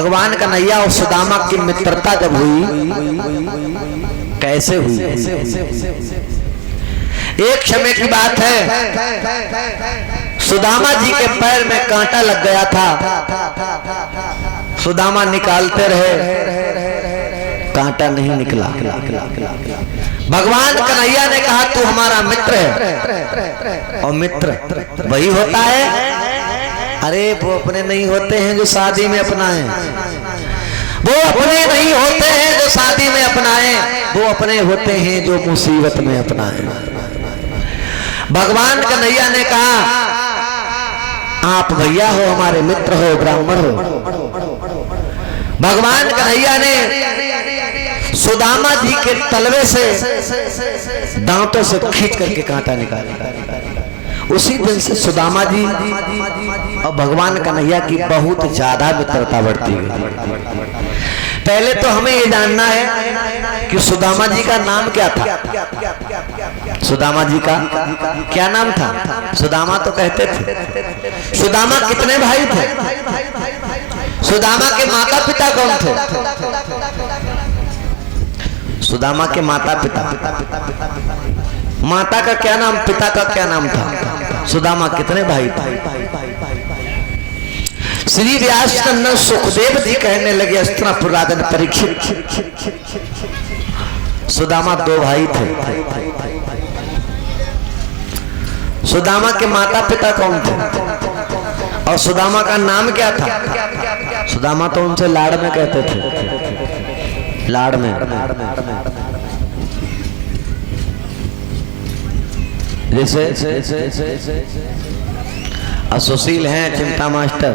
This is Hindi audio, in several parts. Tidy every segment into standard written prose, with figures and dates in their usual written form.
भगवान कन्हैया और सुदामा की मित्रता जब हुई, कैसे हुई? एक समय की बात है, सुदामा जी के पैर में कांटा लग गया था। सुदामा निकालते रहे, कांटा नहीं निकला। भगवान कन्हैया ने कहा तू हमारा मित्र है। और मित्र वही होता है, अरे वो अपने नहीं होते हैं जो शादी में अपनाएं, वो अपने नहीं होते हैं जो शादी में अपनाएं, वो अपने होते हैं जो मुसीबत में अपनाएं। भगवान कन्हैया ने कहा आप भैया हो, हमारे मित्र हो, ब्राह्मण हो। भगवान कन्हैया ने सुदामा जी के तलवे से दांतों से खींच करके कांटा निकाला। उसी दिन से सुदामा जी और भगवान कन्हैया की बहुत ज्यादा मित्रता बढ़ती गई। पहले तो हमें ये जानना है कि सुदामा जी का नाम क्या था। सुदामा जी का क्या नाम था? सुदामा तो कहते थे। सुदामा कितने भाई थे? सुदामा के माता पिता कौन थे? सुदामा के माता पिता, माता का क्या नाम, पिता का क्या नाम था? सुदामा कितने भाई थे? श्री व्यासचंद्र सुखदेव जी कहने लगे, अस्तिनापुर राजन परीक्षित, सुदामा दो भाई थे। सुदामा के माता पिता कौन थे और सुदामा का नाम क्या था? सुदामा तो उनसे लाड़ में कहते थे, लाड़ में। जैसे सुशील हैं चिंता मास्टर,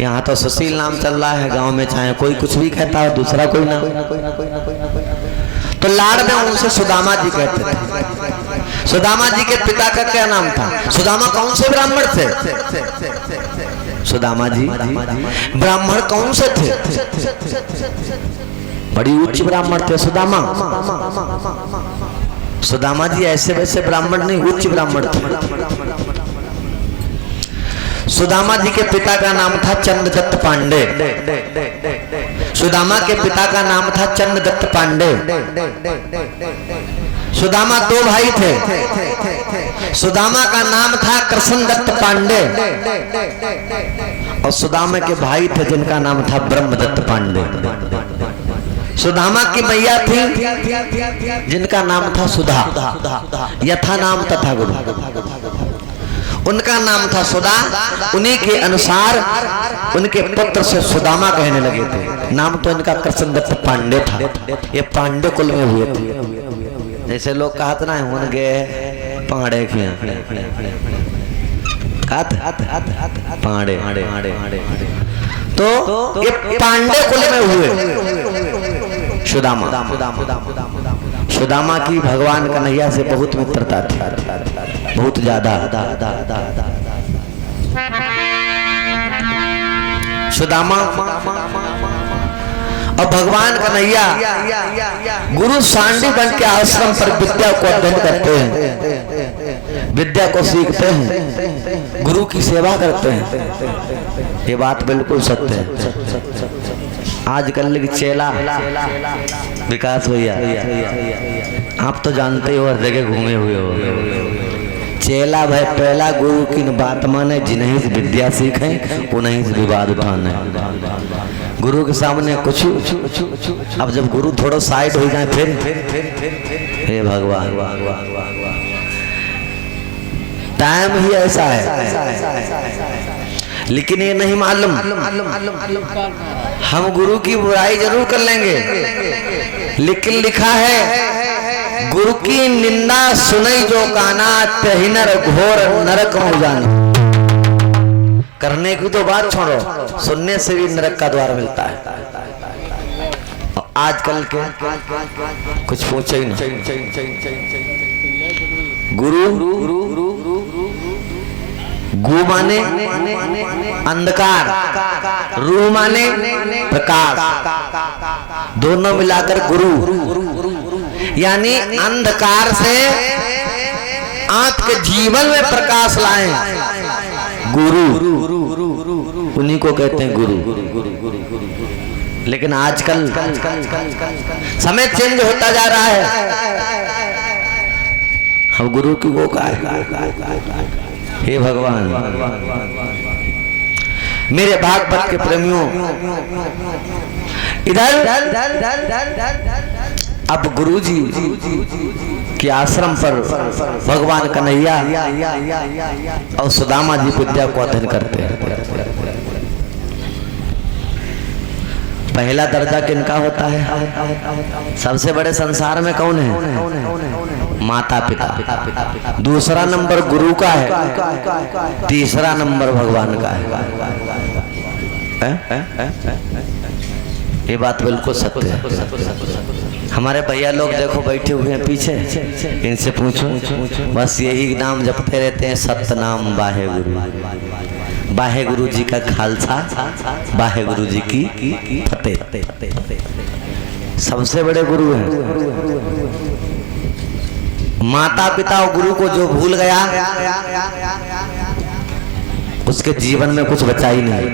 यहाँ तो सुशील नाम चल रहा है गांव में, चाहे कोई कुछ भी कहता हो, दूसरा कोई नाम। तो लाड़ में उनसे सुदामा जी कहते थे। सुदामा जी के पिता का क्या नाम था? सुदामा कौन से ब्राह्मण थे? सुदामा जी ब्राह्मण कौन से थे? बड़ी उच्च ब्राह्मण थे सुदामा। सुदामा जी ऐसे वैसे ब्राह्मण नहीं, उच्च ब्राह्मण थे। सुदामा जी के पिता का नाम था चंद्रदत्त पांडे। सुदामा के पिता का नाम था चंद्रदत्त पांडे। सुदामा दो भाई थे। सुदामा का नाम था कृष्णदत्त पांडे और सुदामा के भाई थे जिनका नाम था ब्रह्मदत्त पांडे। सुदामा की मैया थी जिनका नाम था सुधा, यथा नाम तथा गुरु, उनका नाम था सुधा। उन्हीं के अनुसार उनके पुत्र से सुदामा कहने लगे थे। नाम तो इनका कृष्णदत्त पांडे था। ये पांडे कुल में हुए थे। जैसे लोग कहते ना होंगे पांडे के पांडे, तो ये पांडे कुल में हुए सुदामा। सुदामा की भगवान कन्हैया से बहुत मित्रता थी, बहुत ज्यादा। सुदामा और भगवान कन्हैया गुरु सांडी बन के आश्रम पर विद्या को अध्ययन करते हैं, विद्या को सीखते हैं, गुरु की सेवा करते हैं। ये बात बिल्कुल सत्य है। आजकल की चेला विकास भैया, आप तो जानते हो, हर जगह घूमे हुए हो। चेला भाई पहला गुरु की बात माने, जिन्हें से विद्या सीखे उन्हीं से विवाद उठाने। गुरु के सामने कुछ, अब जब गुरु थोड़ा साइड हो जाए फिर हे भगवान, टाइम ही ऐसा है। लेकिन ये नहीं मालूम हम गुरु की बुराई जरूर कर लेंगे, लेकिन लिखा है गुरु की निंदा सुनई जो काना, तही नर घोर नरक हो जाने। करने की तो बात छोड़ो, सुनने से भी नरक का द्वार मिलता है। आजकल के कुछ पूछे ही नहीं। गुरु गु माने अंधकार, रू माने प्रकाश, दोनों मिलाकर गुरु, यानी अंधकार से आपके जीवन में प्रकाश लाएं। गुरु, उन्हीं को कहते हैं गुरु। लेकिन आजकल समय चेंज होता जा रहा है, हम गुरु की वो का हे भगवान। मेरे भागवत के प्रेमियों, इधर अब गुरु जी के आश्रम पर भगवान कन्हैया और सुदामा जी विद्या को अध्ययन करते हैं। पहला दर्जा किनका होता है? सबसे बड़े संसार में कौन है? माता पिता। दूसरा नंबर गुरु का है, तीसरा नंबर भगवान का है। ये बात बिल्कुल सत्य है। हमारे भैया लोग देखो बैठे हुए हैं पीछे, इनसे पूछो, बस यही नाम जपते रहते हैं, सत्य नाम वाहे गुरु। वाहे गुरु जी का खालसा, वाहे गुरु जी की फतेह। सबसे बड़े गुरु हैं। माता पिता और गुरु को जो भूल गया, उसके जीवन में कुछ बचा ही नहीं।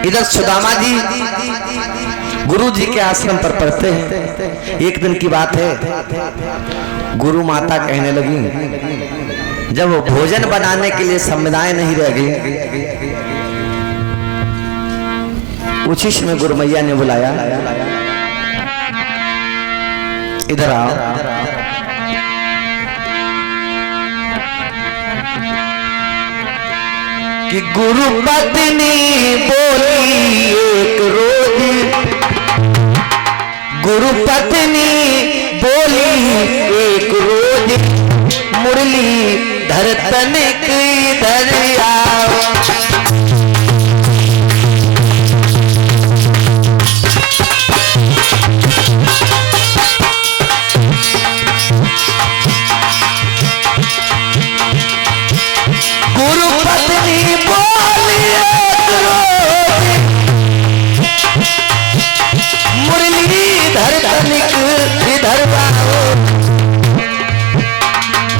इधर सुदामा जी गुरु जी के आश्रम पर पढ़ते हैं। एक दिन की बात है, गुरु माता कहने लगी, जब वो भोजन बनाने के लिए संविधाएं नहीं रह गई, उसी समय गुरु मैया ने बुलाया, इधर आओ। कि गुरु पत्नी बोली एक रोज, गुरु पत्नी बोली एक रोज, मुरली धरतन की धरिया।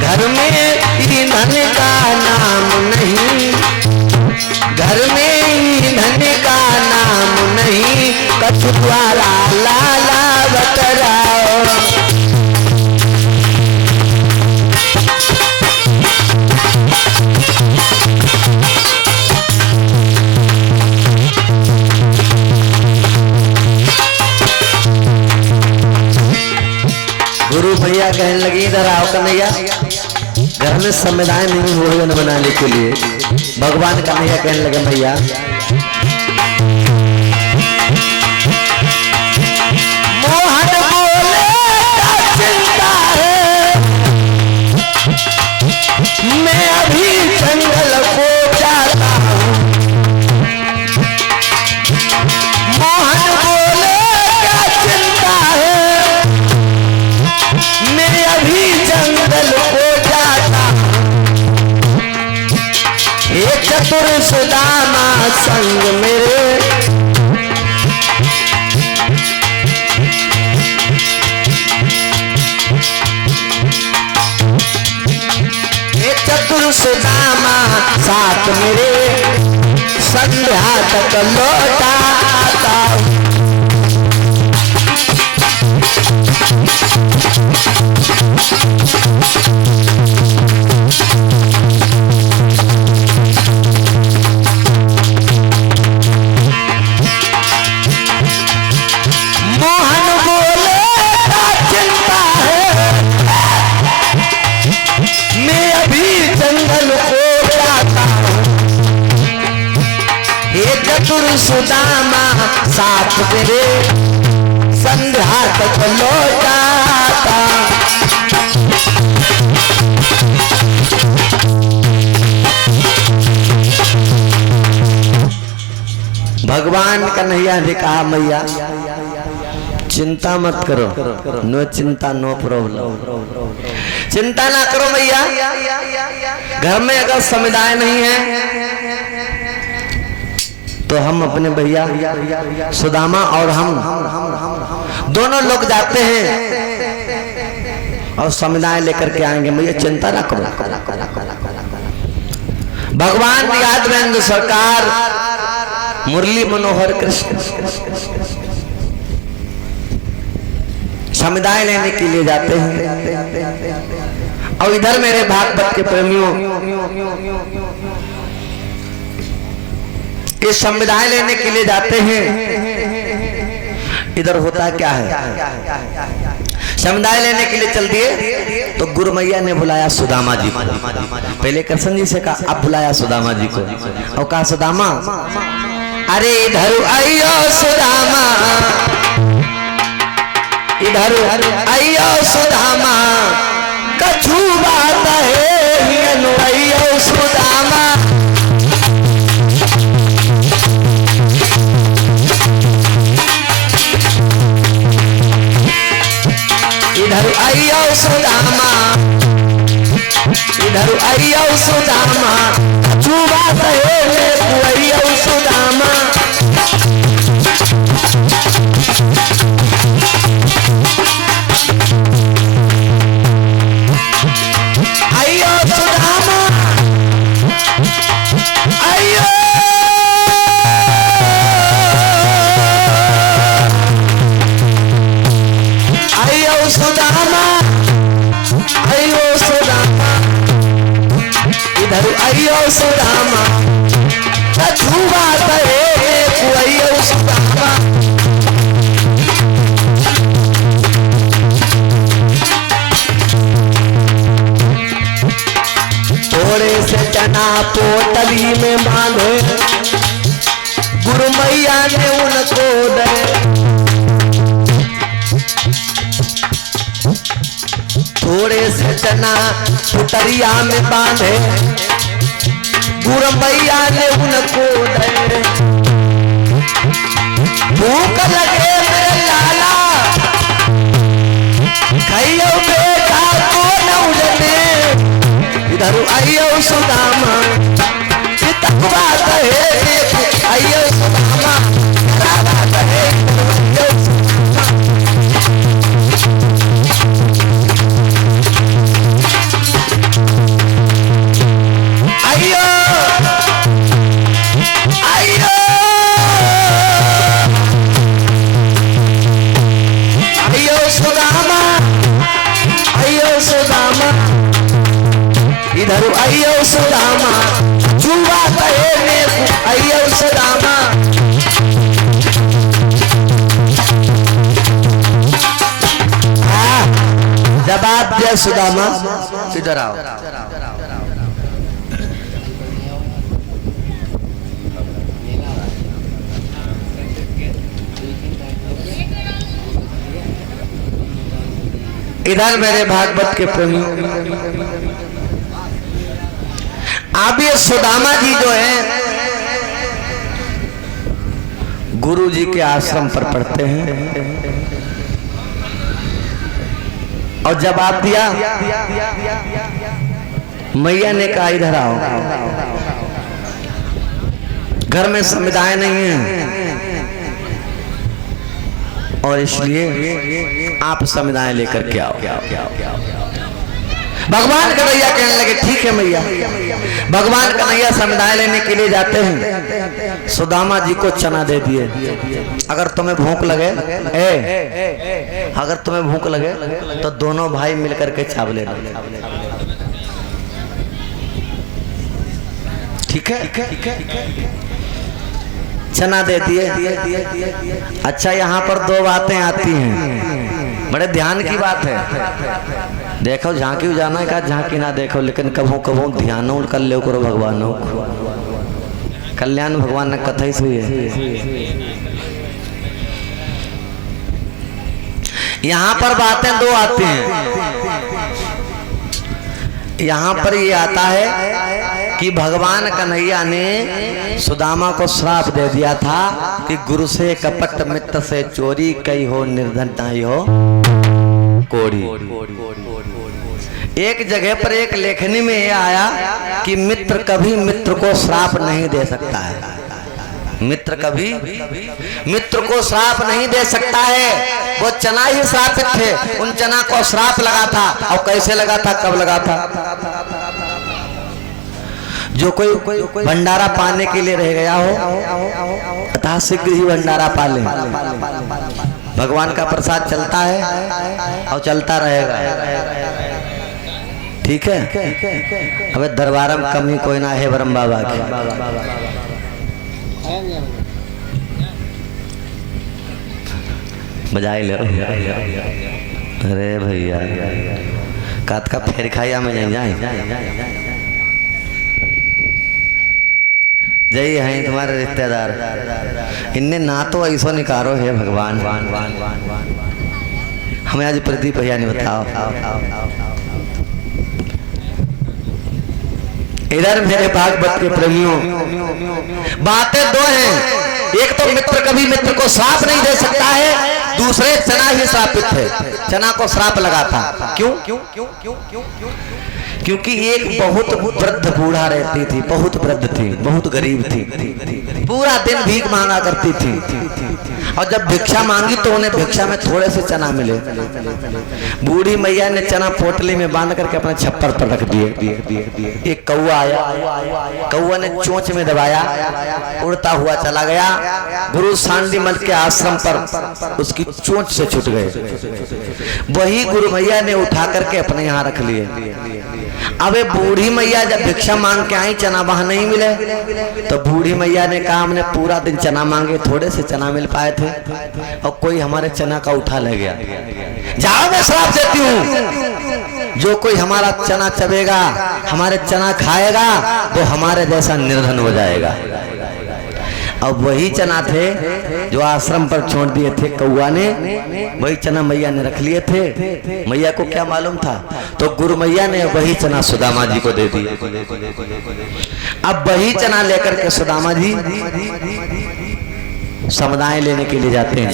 घर में ईंधन का नाम नहीं, घर में ईंधन का नाम नहीं, कछुआरा लाला बतराओ। गुरु भैया कहने लगी, इधर आओ कन्हैया, घर में संविधान नहीं भोजन बनाने के लिए। भगवान कन्हैया कहने लगे, भैया मोहन बोले क्या चिंता है, मैं अभी जंगल को जाता हूँ। मोहन बोले क्या चिंता है, मैं अभी जंगल को जाता हूँ। एक चतुर सुदामा संग मेरे, एक चतुर सुदामा साथ मेरे, संध्या तक लौटा आता हूँ। सुदामा साथ तेरे, संध्या तक लौटाता। भगवान कन्हैया ने कहा, मैया चिंता मत करो, नो चिंता नो प्रॉब्लम, चिंता ना करो मैया। घर में अगर समुदाय नहीं है तो हम अपने भैया सुदामा और हम दोनों लोग जाते हैं और समुदाय लेकर के आएंगे, मैया चिंता ना करो। भगवान यादवेंद्र सरकार मुरली मनोहर कृष्ण समुदाय लेने के लिए जाते हैं। और इधर मेरे भागवत के प्रेमियों, इस समुदाय लेने के लिए जाते हैं। इधर होता क्या है, समुदाय लेने के लिए चल दिए तो गुरु मैया ने बुलाया सुदामा जी को। पहले कृष्ण जी से कहा, अब बुलाया सुदामा जी को और कहा, सुदामा अरे इधर आइयो सुदामा, इधर आइयो सुदामा, कछु बात है आइयो सुदामा। इधर आइयो सुदामा, इधर आइयो सुदामा, कछु बात है आइयो सुदामा। आइयो सुदामा, आइयो सुदामा, आइयो सुदामा, इधर आइयो सुदामा, कछु बात है आइयो सुदामा। थोड़े से चना पोटली में बांधे, गुरु मैया ने उनको दे। थोड़े से चना पुटरिया में बांधे, गुरु मैया ने उनको दे। भूख लगे मेरे लाला, खाइयो बेटा को न उड़ने। इधर आइयो सुदामा, तक बात है आइयो सुदामा, बात है आइयो आइयो आइयो सुदामा, आइयो सुदामा, इधर आइयो सुदामा, जुआ कहे आइयो सुदामा। जवाब दे सुदामा, इधर आओ। इधर मेरे भागवत के प्रेमी, अब ये सुदामा जी जो है गुरु जी के आश्रम पर पढ़ते हैं। और जवाब दिया, मैया ने कहा इधर आओ, घर में समुदाय नहीं है और इसलिए आप समुदाय लेकर के आओ। भगवान कन्हैया कहने लगे ठीक है मैया। भगवान कन्हैया समुदाय लेने के लिए जाते हैं, सुदामा जी को चना दे दिए। अगर तुम्हें भूख लगे, अगर तुम्हें भूख लगे तो दोनों भाई मिलकर के छाप लेना, ठीक है? चना दे दिए। अच्छा, यहाँ पर दो बातें आती हैं, बड़े ध्यान की बात है। देखो झांकी जाना का झांकी ना देखो, लेकिन कभो कभो ध्यान कर ले करो भगवान। कल्याण भगवान ने कथा ही सुई है। यहाँ पर बातें दो आती हैं। यहाँ पर ये आता है कि भगवान कन्हैया ने सुदामा को श्राप दे दिया था कि गुरु से कपट, मित्र से चोरी, कई हो निर्धन नहीं हो कोड़ी। एक जगह पर एक लेखनी में यह आया कि मित्र कभी मित्र को श्राप नहीं दे सकता है। मित्र कभी मित्र को श्राप नहीं दे सकता है। वो चना ही श्रापित थे, उन चना को श्राप लगा था। और कैसे लगा था, कब लगा था? जो कोई भंडारा पाने के लिए रह गया हो, अतः शीघ्र ही भंडारा पाले। भगवान का प्रसाद चलता है और चलता रहेगा। ठीक है। अबे दरबार में कमी कोई ना है ब्रह्म बाबा की। बजाई ले। अरे भैया कात का फेर खाइया में नहीं जाए। जय हैं तुम्हारे रिश्तेदार। इनने ना तो ऐसा निकारो है भगवान। हमें आज प्रदीप भैया ने बताओ। इधर मेरे भागवत के प्रेमियों, बातें दो हैं। एक तो मित्र कभी मित्र को श्राप नहीं दे सकता है, दूसरे चना ही श्रापित है। चना को श्राप लगा था। क्यों? क्योंकि एक बहुत वृद्ध बूढ़ा रहती थी, बहुत वृद्ध थी, बहुत गरीब थी, पूरा दिन भीख मांगा करती थी। और जब भिक्षा मांगी तो उन्हें भिक्षा में थोड़े से चना मिले। बूढ़ी मैया ने चना पोटली में बांध करके अपने छप्पर पर रख दिए। एक कौवा आया, कौवा ने चोंच में दबाया, उड़ता हुआ चला गया। गुरु सांडीमल के आश्रम पर उसकी चोंच से छूट गए। वही गुरु मैया ने उठा करके अपने यहाँ रख लिए। अबे बूढ़ी मैया जब भिक्षा मांग के आई, चना वहां नहीं मिले, तो बूढ़ी मैया ने कहा हमने पूरा दिन चना मांगे, थोड़े से चना मिल पाए थे और कोई हमारे चना का उठा ले गया। जाओ, मैं श्राप देती हूँ, जो कोई हमारा चना चबेगा, हमारे चना खाएगा, तो हमारे जैसा निर्धन हो जाएगा। अब वही चना थे जो आश्रम पर छोड़ दिए थे कौआ ने, वही चना मैया ने रख लिए थे। मैया को क्या मालूम था, तो गुरु मैया ने वही चना सुदामा जी को दे दिया। अब वही चना लेकर के सुदामा जी समुदाय लेने के लिए जाते हैं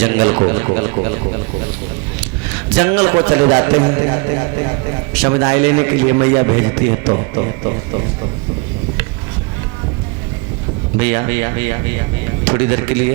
जंगल को चले जाते हैं समुदाय लेने के लिए। मैया भेजती है तो भैया थोड़ी देर के लिए